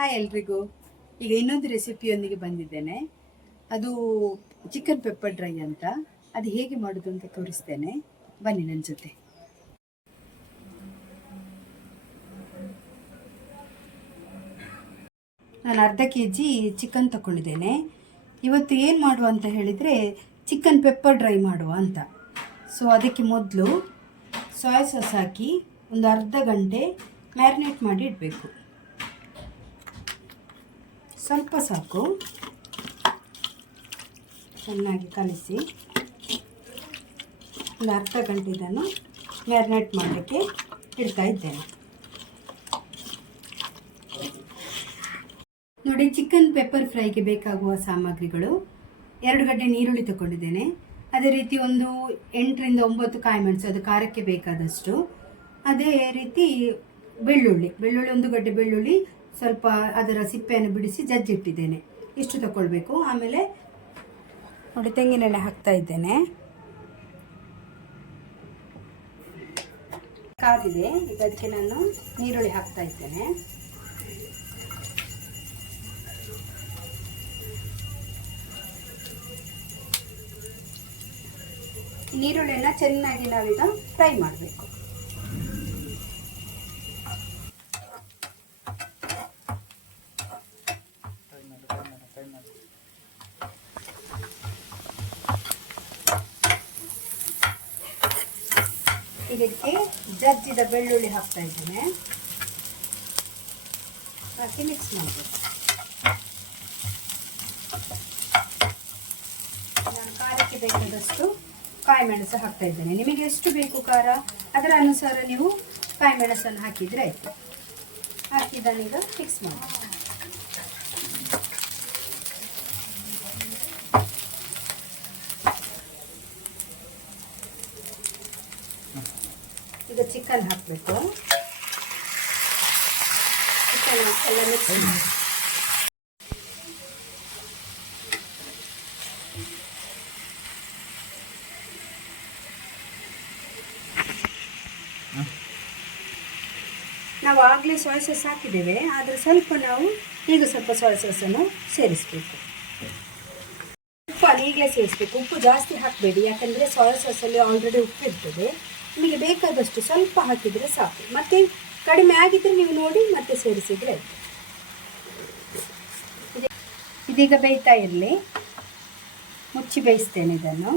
Hi ಎಲ್ರಿಗೂ. ಈಗ ಇನ್ನೊಂದು ರೆಸಿಪಿಯೊಂದಿಗೆ ಬಂದಿದ್ದೇನೆ. ಅದು ಚಿಕನ್ ಪೆಪ್ಪರ್ ಡ್ರೈ ಅಂತ. ಅದು ಹೇಗೆ ಮಾಡೋದು ಅಂತ ತೋರಿಸ್ತೇನೆ, ಬನ್ನಿ ನನ್ನ ಜೊತೆ. ನಾನು ಅರ್ಧ kg ಚಿಕನ್ ತಗೊಂಡಿದ್ದೇನೆ. ಇವತ್ತು ಏನು ಮಾಡುವ ಅಂತ ಹೇಳಿದರೆ ಚಿಕನ್ ಪೆಪ್ಪರ್ ಡ್ರೈ ಮಾಡುವ ಅಂತ. ಸೊ ಅದಕ್ಕೆ ಮೊದಲು ಸೋಯಾ ಸಾಸ್ ಹಾಕಿ ಒಂದು ಅರ್ಧ ಗಂಟೆ ಮ್ಯಾರಿನೇಟ್ ಮಾಡಿ ಇಡಬೇಕು. ಸ್ವಲ್ಪ ಸಾಕು. ಚೆನ್ನಾಗಿ ಕಲಿಸಿ ಒಂದು ಅರ್ಧ ಗಂಟೆ ಇದನ್ನು ಮ್ಯಾರಿನೇಟ್ ಮಾಡಲಿಕ್ಕೆ ಇಡ್ತಾ ಇದ್ದೇನೆ. ನೋಡಿ, ಚಿಕನ್ ಪೆಪ್ಪರ್ ಫ್ರೈಗೆ ಬೇಕಾಗುವ ಸಾಮಗ್ರಿಗಳು: 2 ಗಡ್ಡೆ ನೀರುಳ್ಳಿ ತಗೊಂಡಿದ್ದೇನೆ. ಅದೇ ರೀತಿ ಒಂದು 8 ರಿಂದ 9 ಕಾಯಿ ಮೆಣಸು, ಅದು ಖಾರಕ್ಕೆ ಬೇಕಾದಷ್ಟು. ಅದೇ ರೀತಿ ಬೆಳ್ಳುಳ್ಳಿ 1 ಗಡ್ಡೆ ಬೆಳ್ಳುಳ್ಳಿ, ಸ್ವಲ್ಪ ಅದರ ಸಿಪ್ಪೆಯನ್ನು ಬಿಡಿಸಿ ಜಜ್ಜಿಟ್ಟಿದ್ದೇನೆ. ಇಷ್ಟು ತಗೊಳ್ಬೇಕು. ಆಮೇಲೆ ನೋಡಿ, ತೆಂಗಿನೆಣ್ಣೆ ಹಾಕ್ತಾ ಇದ್ದೇನೆ. ಕಾದಿದೆ. ಈಗ ಅದಕ್ಕೆ ನಾನು ನೀರುಳ್ಳಿ ಹಾಕ್ತಾ ಇದ್ದೇನೆ. ನೀರುಳ್ಳಿಯನ್ನು ಚೆನ್ನಾಗಿ ನಾವೀಗ ಫ್ರೈ ಮಾಡಬೇಕು. ಇದಕ್ಕೆ ಜಜ್ಜಿದ ಬೆಳ್ಳುಳ್ಳಿ ಹಾಕ್ತಾ ಇದ್ದೇನೆ. ಹಾಕಿ ಮಿಕ್ಸ್ ಮಾಡಬೇಕು. ನಾನು ಖಾರಕ್ಕೆ ಬೇಕಾದಷ್ಟು ಕಾಯಿ ಮೆಣಸು ಹಾಕ್ತಾ ಇದ್ದೇನೆ. ನಿಮಗೆ ಎಷ್ಟು ಬೇಕು ಖಾರ ಅದರ ಅನುಸಾರ ನೀವು ಕಾಯಿ ಮೆಣಸನ್ನು ಹಾಕಿದರೆ ಆಯಿತು. ಹಾಕಿದನೀಗ ಮಿಕ್ಸ್ ಮಾಡಿ. ಈಗ ಚಿಕನ್ ಹಾಕಬೇಕು. ಚಿಕನ್ ಎಲ್ಲ ಮಿಕ್ಸ್ ಮಾಡಿ. ನಾವು ಆಗಲೇ ಸೋಯಾ ಸಾಸ್ ಹಾಕಿದ್ದೇವೆ, ಆದರೆ ಸ್ವಲ್ಪ ನಾವು ಈಗ ಸ್ವಲ್ಪ ಸೋಯಾ ಸಾಸನ್ನು ಸೇರಿಸಬೇಕು. ಉಪ್ಪನ್ನು ಈಗಲೇ ಸೇರಿಸಬೇಕು. ಉಪ್ಪು ಜಾಸ್ತಿ ಹಾಕಬೇಡಿ, ಯಾಕಂದರೆ ಸೋಯಾ ಸಾಸಲ್ಲಿ ಆಲ್ರೆಡಿ ಉಪ್ಪು ಇರ್ತದೆ. ನಿಮಗೆ ಬೇಕಾದಷ್ಟು ಸ್ವಲ್ಪ ಹಾಕಿದರೆ ಸಾಕು. ಮತ್ತೆ ಕಡಿಮೆ ಆಗಿದ್ದರೆ ನೀವು ನೋಡಿ ಮತ್ತೆ ಸೇರಿಸಿದರೆ ಆಯಿತು. ಇದೀಗ ಬೇಯ್ತಾ ಇರಲಿ. ಮುಚ್ಚಿ ಬೇಯಿಸ್ತೇನೆ ಇದನ್ನು.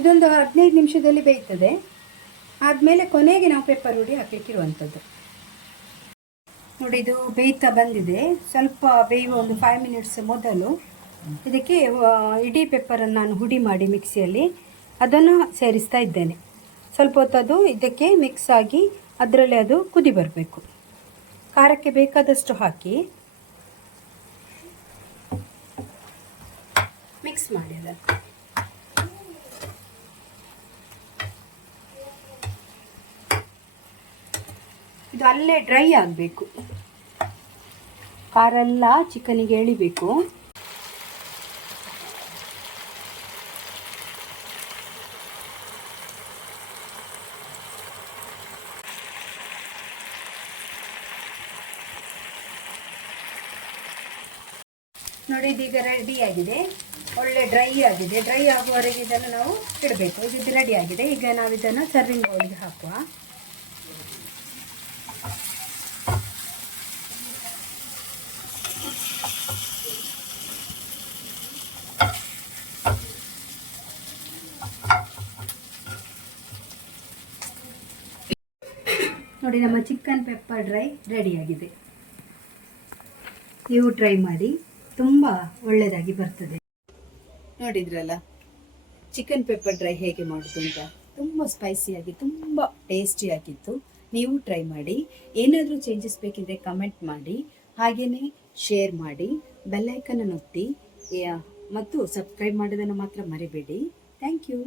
ಇದೊಂದು 15 ನಿಮಿಷದಲ್ಲಿ ಬೇಯ್ತದೆ. ಆದಮೇಲೆ ಕೊನೆಗೆ ನಾವು ಪೆಪ್ಪರ್ ಹುಡಿ ಹಾಕಲಿಕ್ಕಿರುವಂಥದ್ದು. ನೋಡಿ, ಇದು ಬೇಯ್ತಾ ಬಂದಿದೆ. ಸ್ವಲ್ಪ ಬೇಯುವ ಒಂದು 5 ಮಿನಿಟ್ಸ್ ಮೊದಲು ಇದಕ್ಕೆ ಇಡೀ ಪೆಪ್ಪರನ್ನು ನಾನು ಹುಡಿ ಮಾಡಿ ಮಿಕ್ಸಿಯಲ್ಲಿ ಅದನ್ನು ಸೇರಿಸ್ತಾ ಇದ್ದೇನೆ. ಸ್ವಲ್ಪ ಹೊತ್ತದು ಇದಕ್ಕೆ ಮಿಕ್ಸ್ ಆಗಿ ಅದರಲ್ಲಿ ಅದು ಕುದಿ ಬರಬೇಕು. ಖಾರಕ್ಕೆ ಬೇಕಾದಷ್ಟು ಹಾಕಿ ಮಿಕ್ಸ್ ಮಾಡಿ ಅದನ್ನು. ಇದು ಅಲ್ಲೇ ಡ್ರೈ ಆಗಬೇಕು. ಖಾರ ಎಲ್ಲ ಚಿಕನಿಗೆ ಎಳಿಬೇಕು. ನೋಡಿ, ಇದೀಗ ರೆಡಿ ಆಗಿದೆ. ಒಳ್ಳೆ ಡ್ರೈ ಆಗಿದೆ. ಡ್ರೈ ಆಗುವವರೆಗೆ ಇದನ್ನು ನಾವು ಇಡಬೇಕು. ಇದು ರೆಡಿ ಆಗಿದೆ. ಈಗ ನಾವು ಇದನ್ನು ಸರ್ವಿಂಗ್ ಬೌಲ್ಗೆ ಹಾಕುವ. ನೋಡಿ, ನಮ್ಮ ಚಿಕನ್ ಪೆಪ್ಪರ್ ಡ್ರೈ ರೆಡಿಯಾಗಿದೆ. ನೀವು ಟ್ರೈ ಮಾಡಿ, ತುಂಬ ಒಳ್ಳೆಯದಾಗಿ ಬರ್ತದೆ. ನೋಡಿದ್ರಲ್ಲ ಚಿಕನ್ ಪೆಪ್ಪರ್ ಡ್ರೈ ಹೇಗೆ ಮಾಡೋದು ಅಂತ. ತುಂಬ ಸ್ಪೈಸಿಯಾಗಿ ತುಂಬ ಟೇಸ್ಟಿಯಾಗಿತ್ತು. ನೀವು ಟ್ರೈ ಮಾಡಿ. ಏನಾದರೂ ಚೇಂಜಸ್ ಬೇಕಿದ್ರೆ ಕಮೆಂಟ್ ಮಾಡಿ, ಹಾಗೆಯೇ ಶೇರ್ ಮಾಡಿ, ಬೆಲ್ಲೈಕನ್ನು ಒತ್ತಿ ಮತ್ತು ಸಬ್ಸ್ಕ್ರೈಬ್ ಮಾಡೋದನ್ನು ಮಾತ್ರ ಮರಿಬೇಡಿ. Thank you.